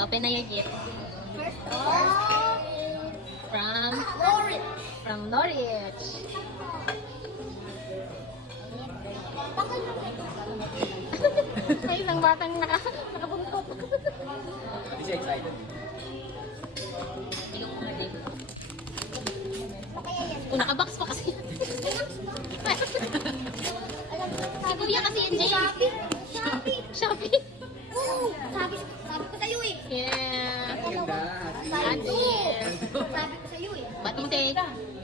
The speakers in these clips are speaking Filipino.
open na your gift. First, From Lord. Norwich. May isang batang nakabuntot. Hindi siya excited. Kung nakabox pa kasi. Si Kuya kasi yun, Jay. Shopee. Oo, sabi ko sa'yo eh. Yeah. Ganda. Sabi ko. Ate. Sabi ko sa'yo eh. What do you say?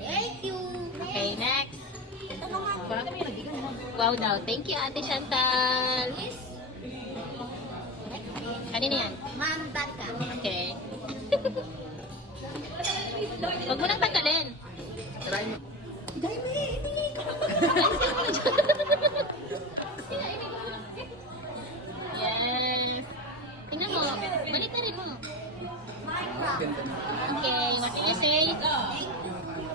Thank you. Okay, next. Ito naman. Wow daw. Thank you, Ate Chantal. Yes. Kanina yan? Ma'am Tata. Okay. Huwag mo nang tanggalin. Try mo. Dahil mo eh, hindi ko. Yes. Tingnan mo. Balita rin mo. Minecraft. Ganda na. Okay, what do you say?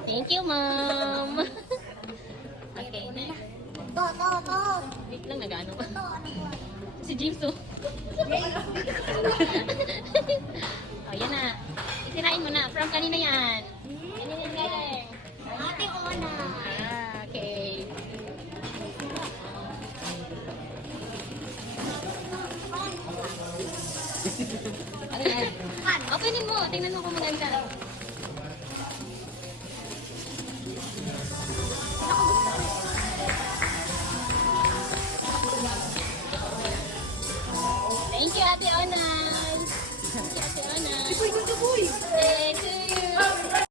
Thank you, Mom. Okay, next. To. Wait lang, nag-ano pa. To, ano ko? Si James, oh. Oh, yan na. Itirain mo na. From kanina yan. Kanina yan galing. Ate Ona. Ah, okay. Ano yan? Openin mo. Tingnan mo kung maganda. Thank you, Ate Ona.